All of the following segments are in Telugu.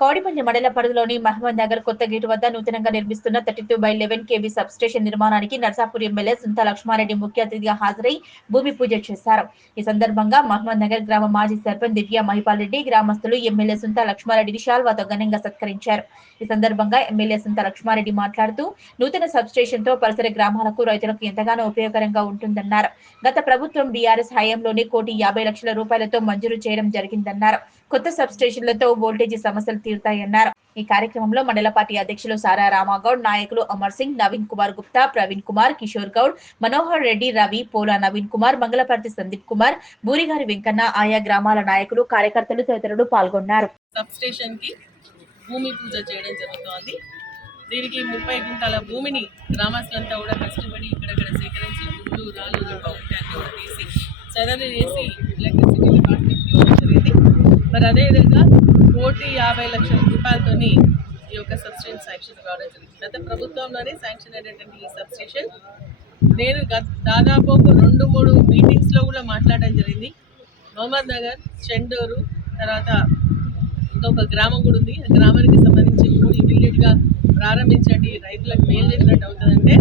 కౌడిపల్లి మండల పరిధిలోని మహమ్మద్ నగర్ కొత్త గేటు వద్ద నూతనంగా నిర్మిస్తున్న 32/11 kV సబ్ స్టేషన్ నిర్మాణానికి నర్సాపూర్ ఎమ్మెల్యే సుంతా లక్ష్మారెడ్డి ముఖ్య అతిథిగా హాజరై భూమి పూజ చేశారు. ఈ సందర్భంగా మహమ్మద్ నగర్ గ్రామ మాజీ సర్పంచ్ దివ్య మహిపాల్ రెడ్డి గ్రామస్తులు ఎమ్మెల్యే సుంతా లక్ష్మారెడ్డిని శాల్వాతో ఘనంగా సత్కరించారు. ఈ సందర్భంగా ఎమ్మెల్యే సుంతా లక్ష్మారెడ్డి మాట్లాడుతూ నూతన సబ్ స్టేషన్ తో పరిసర గ్రామాలకు రైతులకు ఎంతగానో ఉపయోగకరంగా ఉంటుందన్నారు. గత ప్రభుత్వం బీఆర్ఎస్ హయాంలోనే ₹1,50,00,000 మంజూరు చేయడం జరిగిందన్నారు. కొత్త సబ్ స్టేషన్లతో వోల్టేజీ సమస్యలు తీరుతాయన్నారు. ఈ కార్యక్రమంలో మండల పార్టీ అధ్యక్షులు సారా రామాగౌడ్, నాయకులు అమర్ సింగ్, నవీన్ కుమార్ గుప్తా, ప్రవీణ్ కుమార్, కిషోర్ గౌడ్, మనోహర్ రెడ్డి, రవి, పోలా నవీన్ కుమార్, మంగళపర్తి సందీప్ కుమార్, బూరిగారి వెంకన్న, ఆయా గ్రామాల నాయకులు, కార్యకర్తలు తదితరులు పాల్గొన్నారు. సబ్ స్టేషన్ కి భూమి పూజ చేయడం జరుగుతోంది. దీనికి 30 గుంటల భూమిని గ్రామస్తులంతా కూడా కష్టపడి ఇక్కడక్కడ సేకరించి గుడ్లు రాళ్ళు అన్ని కూడా తీసి చదలు వేసి ఎలక్ట్రిసిటీ డిపార్ట్మెంట్కి ఇవ్వడం జరిగింది. మరి అదేవిధంగా ₹1,50,00,000 ఈ యొక్క సబ్స్టేషన్ శాంక్షన్ కావడం జరిగింది. గత ప్రభుత్వంలోనే శాంక్షన్ అయినటువంటి ఈ సబ్స్టేషన్ నేను దాదాపు ఒక 2-3 మీటింగ్స్లో కూడా మాట్లాడడం జరిగింది. మహమ్మద్ నగర్, చెండూరు, తర్వాత ఇంకొక గ్రామం కూడా ఉంది. ఆ గ్రామానికి సంబంధించి ఇమీడియట్గా ప్రారంభించండి, రైతులకు మేలు చేసినట్టు అవుతుందంటే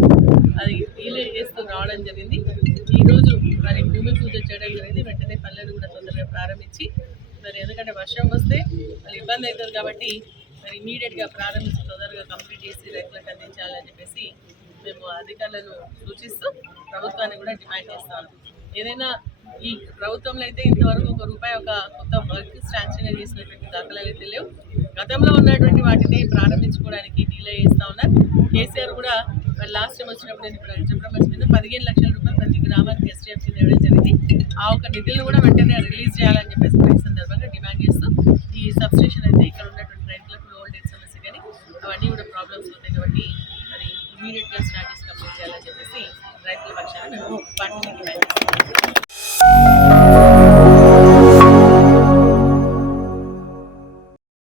అది డీలే చేస్తూ రావడం జరిగింది. ఈరోజు మరి భూమి పూజ చేయడం జరిగింది. వెంటనే పనులను కూడా తొందరగా ప్రారంభించి మరి ఎందుకంటే వర్షం వస్తే మరి ఇబ్బంది అవుతుంది కాబట్టి మరి ఇమీడియట్గా ప్రారంభించి తొందరగా కంప్లీట్ చేసి రైతులకు అందించాలని చెప్పేసి మేము అధికారులను సూచిస్తూ ప్రభుత్వాన్ని కూడా డిమాండ్ చేస్తాను. ఏదైనా ఈ ప్రభుత్వంలో అయితే ఇంతవరకు ఒక కొత్త వర్క్ శాంక్షన్ చేసినటువంటి దాఖలాలు అయితే లేవు. గతంలో ఉన్నటువంటి వాటిని ప్రారంభించుకోవడానికి డీలే చేస్తూ ఉన్నారు. కేసీఆర్ కూడా లాస్ట్ టైం వచ్చినప్పుడు ఇప్పుడు చెప్పడం వచ్చింది ₹15,00,000 ప్రతి గ్రామానికి ఎస్డిఎఫ్సి ఇవ్వడం జరిగింది. ఆ ఒక నిధులను కూడా వెంటనే రిలీజ్ చేయాలని చెప్పేసి ఈ సందర్భంగా డిమాండ్ చేస్తూ ఈ సబ్స్టేషన్ అయితే ఇక్కడ ఉన్నటువంటి రైతులకు లో వోల్టేజ్ సమస్య కానీ అవన్నీ కూడా ప్రాబ్లమ్స్ అవుతాయి కాబట్టి మరి ఇమీడియట్గా స్టార్ట్ చేసి కంప్లీట్ చేయాలని చెప్పేసి రైతుల పక్షాన మేము పార్టీని డిమాండ్ చేస్తాం.